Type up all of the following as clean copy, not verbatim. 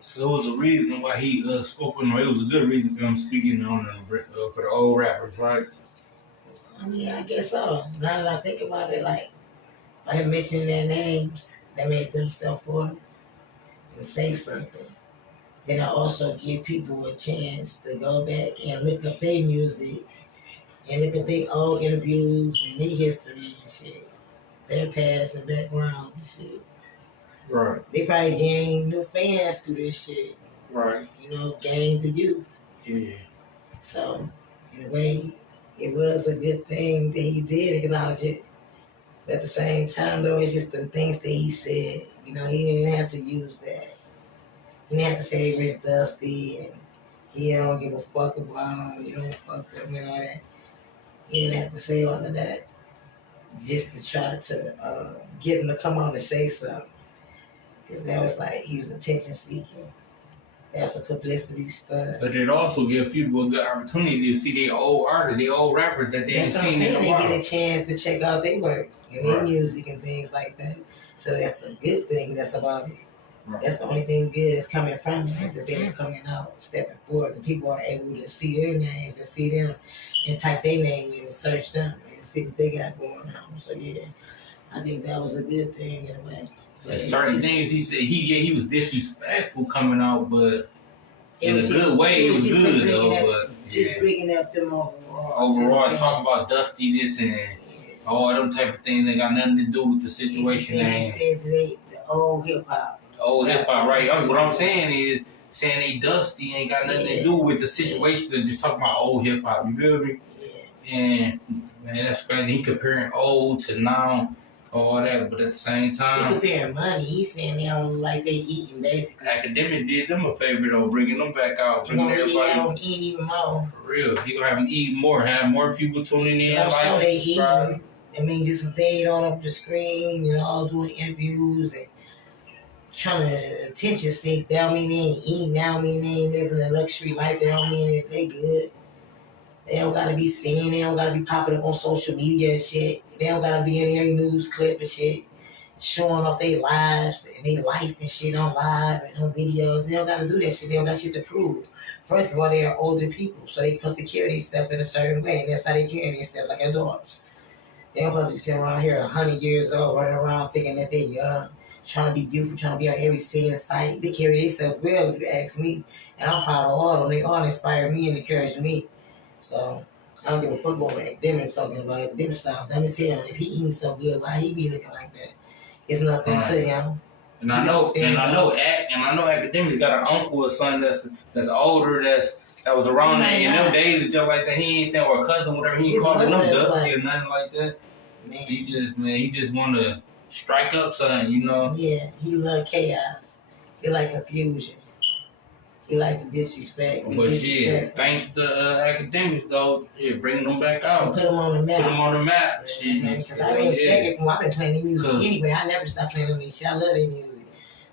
So it was a reason why he spoke on. It was a good reason for him speaking on for the old rappers, right? I mean, I guess so. Now that I think about it, like by him mentioning their names, that made them step forward and say something. Then I also give people a chance to go back and look up their music and look at their old interviews and their history and shit, their past and backgrounds and shit. Right. They probably gained new fans through this shit. Right. You know, gained the youth. Yeah. So, in a way, it was a good thing that he did acknowledge it. But at the same time, though, it's just the things that he said. You know, he didn't have to use that. He didn't have to say Rich Dusty and he don't give a fuck about him, you don't fuck with him and all that. He didn't have to say all of that just to try to get him to come on and say something. Because that was like, he was attention seeking. That's a publicity stunt. But it also gives people a good opportunity to see their old artists, their old rappers that they ain't seen in a while. They get a chance to check out their work and their music and things like that. So that's the good thing that's about it. Right. That's the only thing good that's coming from it, that they're coming out, stepping forward, and people are able to see their names and see them and type their name in and search them and see what they got going on. So yeah, I think that was a good thing in a way. Certain things he said, he was disrespectful coming out, but in a good way, it was good though. But just bringing up them overall. Overall, talking about Dusty this and all them type of things that got nothing to do with the situation. He said the old hip hop. Old hip hop, right? What I'm saying is, saying they Dusty ain't got nothing to do with the situation. They're just talking about old hip hop. You feel me? Yeah. And man, that's crazy. He comparing old to now. All that, but at the same time, he comparing money. He's saying they don't look like they eating basically. Akademiks did them a favor though, bringing them back out, bringing everybody. Have them eat even more. For real, he gonna have them eat more, have more people tuning in. I'm sure they eating. I mean, just stayed on up the screen, you know, doing interviews and trying to attention seek. That don't mean they ain't eating. That don't mean they ain't living a luxury life. That don't mean that they good. They don't gotta be seen. They don't gotta be popping up on social media and shit. They don't gotta be in every news clip and shit, showing off their lives and their life and shit on live and on videos. They don't gotta do that shit. They don't got shit to prove. First of all, they are older people, so they supposed to carry themselves in a certain way, and that's how they carry themselves, like adults. They don't supposed to be sitting around here 100 years old, running around thinking that they're young, trying to be youthful, trying to be on every scene and sight. They carry themselves well, if you ask me, and I'm proud of all of them. They all inspire me and encourage me. So I don't give a fuck about what Akademiks talking about. Akademiks sound dumb as hell. If he eating so good, why he be looking like that? It's nothing to him. And I know Akademiks got an uncle or son that's older, that was around in them days and stuff like that. He ain't saying or a cousin, whatever. He ain't calling them Dusty or nothing like that. Man. He just want to strike up something, you know. Yeah, he love chaos. He like confusion. He like the disrespect. But shit, thanks to Akademiks though, bringing them back out. Put them on the map. Put them on the map. Because I've been checking from, I've been playing their music anyway. I never stopped playing their music. I love their music.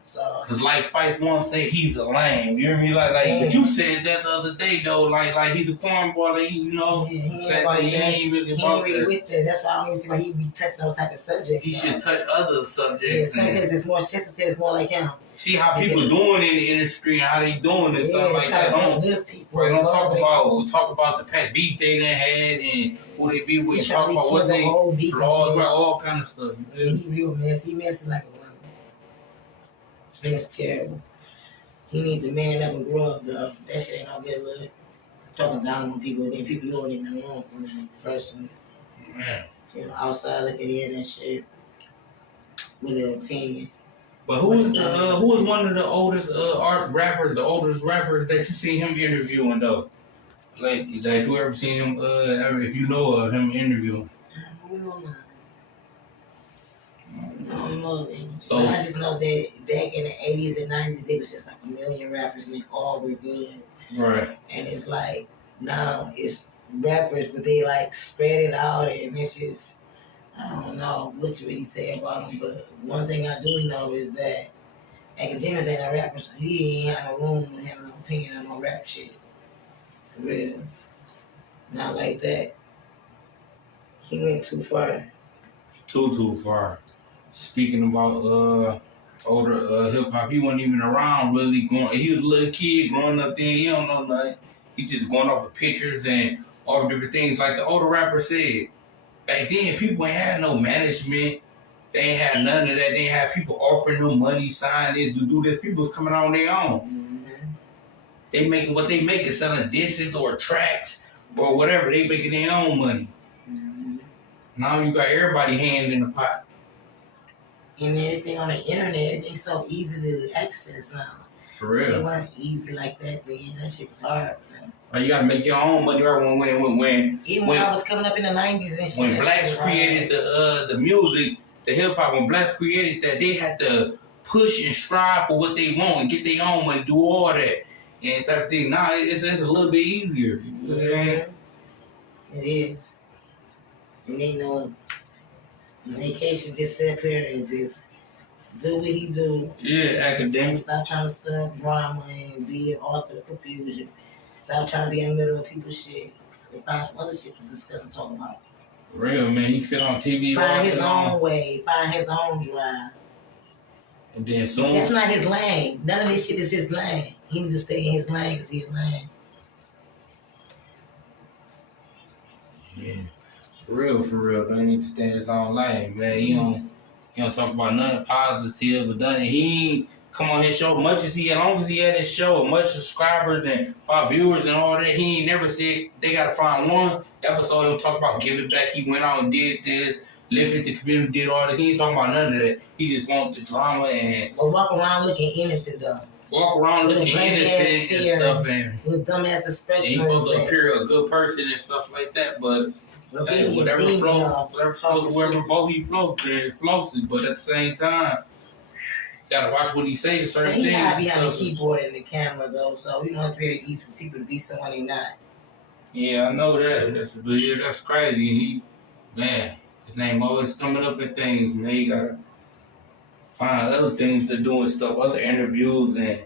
So. Cause like Spice One say he's a lame. You hear me? Like, but you said that the other day though. Like he's a cornball. Like, you know, he ain't really with that. That's why I don't even see why he be touching those type of subjects. He should touch other subjects. Yeah, subjects that's more sensitive, more like him. See how people doing in the industry and how they doing and stuff like that. We're gonna talk about the pet beef they done had and who they be with. Talk about what they flaws, all kind of stuff. Yeah, he real messy. He messy like a woman. It's terrible. He need to man up and grow up, though. That shit ain't no good look. Talking down on people, then people you don't even know from personally. Man. You know, outside looking in and shit with an opinion. But who is one of the oldest the oldest rappers that you seen him interviewing though? Like you ever seen him if you know of him interviewing? I don't know. So I just know that back in the 80s and 90s, it was just like a million rappers and they all were good. Right. And it's like now it's rappers, but they like spread it out and it's just, I don't know what to really say about them. But one thing I do know is that Akademiks ain't a rapper, so he ain't had no room to have no opinion on no rap shit. For real. Not like that. He went too far. Too far. Speaking about older hip hop. He wasn't even around really going. He was a little kid growing up then. He don't know nothing. He just going off of pictures and all different things. Like the older rapper said, back then people ain't had no management. They ain't had none of that. They ain't had people offering them money, sign this, to do this. People was coming on their own. Mm-hmm. They making what they making, selling discs or tracks or whatever. They making their own money. Mm-hmm. Now you got everybody hand in the pot. And everything on the internet, everything's so easy to access now. For real. Shit wasn't easy like that then. That shit was hard. Like you gotta make your own money. Right? When I was coming up in the 90s and shit. When blacks created the music, the hip hop, when blacks created that, they had to push and strive for what they want and get their own money, do all that and type of thing. Now it's a little bit easier. You know what I mean? It is. And they know vacation just sit up here and just do what he do. Yeah, Akademiks. Stop trying to stir up drama and be an author of confusion. Stop trying to be in the middle of people's shit. And find some other shit to discuss and talk about. Real, man. He sit on TV. Find his own way. Find his own drive. And then soon. That's not his lane. None of this shit is his lane. He needs to stay in his lane because he's his lane. Yeah. For real. They need to stay in his own lane, man. He don't talk about nothing positive or nothing. He ain't come on his show much as long as he had his show, much subscribers and viewers and all that. He ain't never said they gotta find one episode him talk about giving back. He went out and did this, lifted the community, did all that. He ain't talking about none of that. He just wants the drama and walk around looking innocent though. Walk around looking innocent and stuff, and with dumbass expression. He's supposed to appear a good person and stuff like that, but whatever flows, wherever boat he floats, it floats it. But at the same time, you gotta watch what he say to certain things. He hide behind the keyboard and the camera though, so it's very easy for people to be someone they not. Yeah, I know that. That's crazy. His name always coming up in things, man. You gotta find other things to do and stuff, other interviews and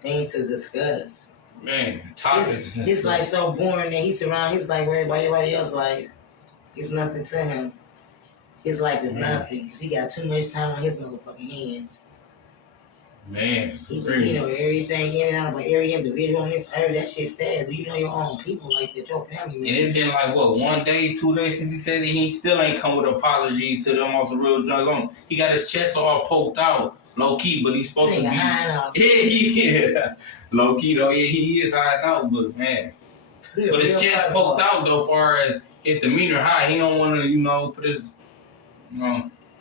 things to discuss. Man, topics. It's like so boring that he's like worried about everybody else. Like it's nothing to him. His life is nothing because he got too much time on his motherfucking hands. Man, he know everything in and out of every individual on this earth. That shit's sad. Do you know your own people like that? Your family. And it's been like 1 day, 2 days since he said that he still ain't come with an apology to them on some real drugs on. He got his chest all poked out, low key, but he's supposed to be. Yeah, low key though. Yeah, he is hiding out, but man. But his chest poked out though, far as his demeanor high. He don't want to, put his,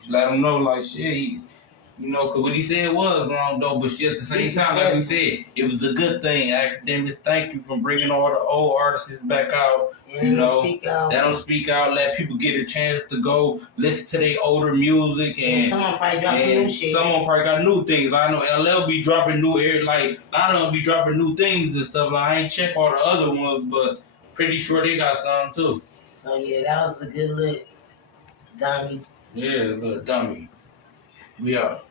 let him know like shit. Because what he said was wrong, though. But shit, at the same time, like we said, it was a good thing. Akademiks, thank you for bringing all the old artists back out. Let them speak out. Let people get a chance to go listen to their older music. And someone probably dropping new shit. Someone probably got new things. I know LL be dropping new like, a lot of them be dropping new things and stuff. Like, I ain't check all the other ones, but pretty sure they got some, too. So, yeah, that was a good look, dummy. Yeah, little dummy. We out.